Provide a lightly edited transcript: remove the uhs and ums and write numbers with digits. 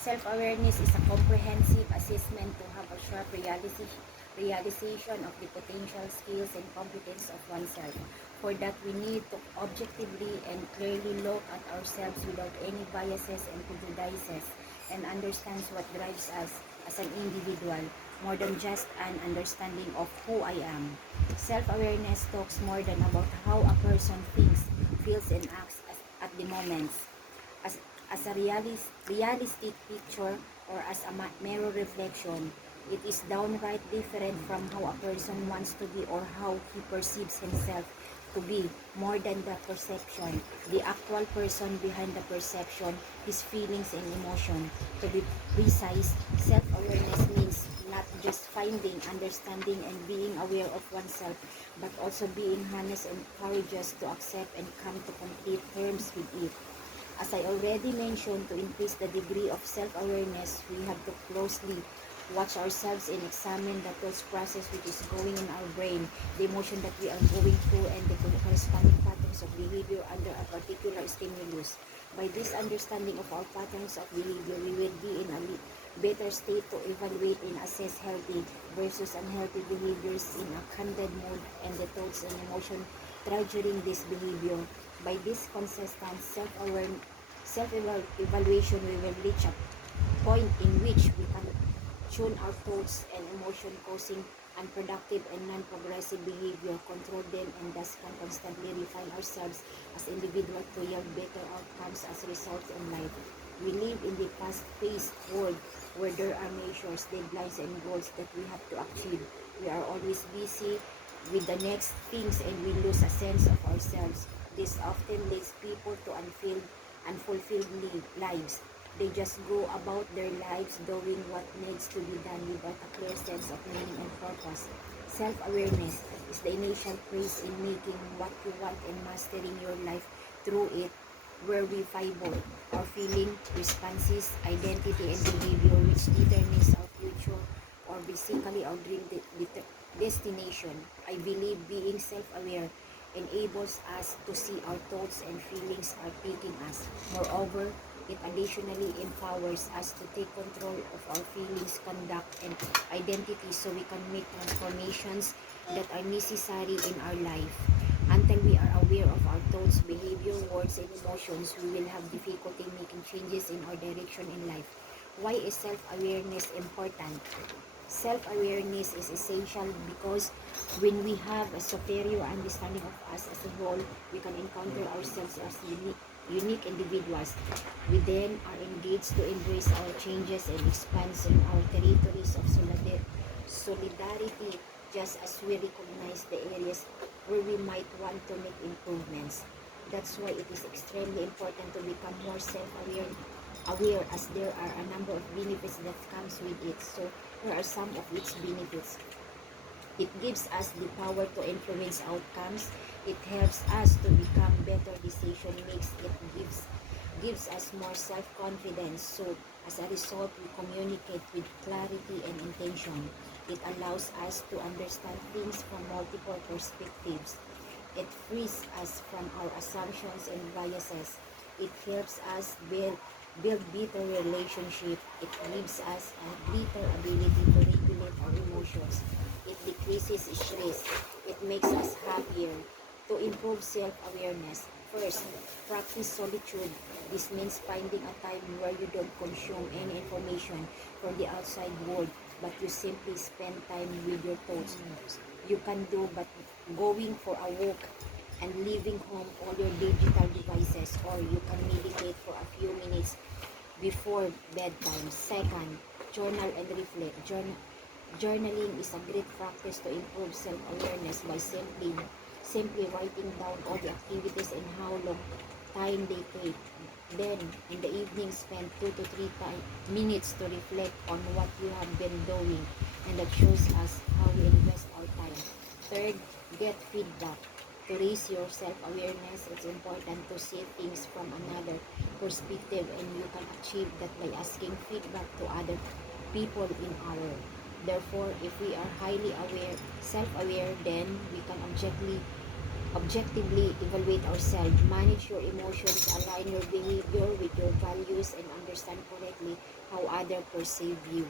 Self-awareness is a comprehensive assessment to have a sharp realization of the potential skills and competence of oneself. For that, we need to objectively and clearly look at ourselves without any biases and prejudices and understand what drives us as an individual more than just an understanding of who I am. Self-awareness talks more than about how a person thinks, feels, and acts at the moments as, as a realistic picture or as a mirror reflection. It is downright different from how a person wants to be or how he perceives himself to be, more than the perception, the actual person behind the perception, his feelings and emotion. To be precise, self-awareness means not just finding, understanding, and being aware of oneself, but also being honest and courageous to accept and come to complete terms with it. As I already mentioned, to increase the degree of self-awareness, we have to closely watch ourselves and examine the thought process which is going in our brain, the emotion that we are going through, and the corresponding patterns of behavior under a particular stimulus. By this understanding of our patterns of behavior, we will be in a better state to evaluate and assess healthy versus unhealthy behaviors in a candid mode and the thoughts and emotion triggering this behavior. By this consistent self-evaluation, we will reach a point in which we can tune our thoughts and emotion, causing unproductive and non-progressive behavior, control them, and thus can constantly refine ourselves as individuals to yield better outcomes as results in life. We live in the fast-paced world where there are measures, deadlines, and goals that we have to achieve. We are always busy with the next things and we lose a sense of ourselves. This often leads people to unfulfilled lives. They just go about their lives doing what needs to be done without a clear sense of meaning and purpose. Self-awareness is the initial phase in making what you want and mastering your life through it, where we fiber our feeling, responses, identity, and behavior which determines our future or basically our dream destination. I believe being self-aware enables us to see our thoughts and feelings are picking us. Moreover, it additionally empowers us to take control of our feelings, conduct, and identity so we can make transformations that are necessary in our life. Until we are aware of our thoughts, behavior, words, and emotions, we will have difficulty making changes in our direction in life. Why is self-awareness important? Self-awareness is essential because when we have a superior understanding of us as a whole, we can encounter ourselves as unique individuals. We then are engaged to embrace our changes and expand in our territories of solidarity, just as we recognize the areas where we might want to make improvements. That's why it is extremely important to become more self-aware as there are a number of benefits that comes with it. So here are some of its benefits. It gives us the power to influence outcomes. It helps us to become better decision makers. It gives us more self-confidence. So as a result, we communicate with clarity and intention. It allows us to understand things from multiple perspectives. It frees us from our assumptions and biases. It helps us build better relationship. It gives us a greater ability to regulate our emotions. It decreases stress. It makes us happier. To improve self-awareness, first, practice solitude. This means finding a time where you don't consume any information from the outside world, but you simply spend time with your thoughts. You can do but going for a walk and leaving home all your digital devices, or you can meditate for a few minutes before bedtime. Second, journal and reflect. Journaling is a great practice to improve self-awareness by simply writing down all the activities and how long time they take. Then, in the evening, spend 2 to 3 minutes to reflect on what you have been doing, and that shows us how we invest our time. Third, get feedback. To raise your self-awareness, it's important to see things from another perspective, and you can achieve that by asking feedback to other people in our world. Therefore, if we are highly self-aware, then we can objectively evaluate ourselves, manage your emotions, align your behavior with your values, and understand correct differently how other perceive you.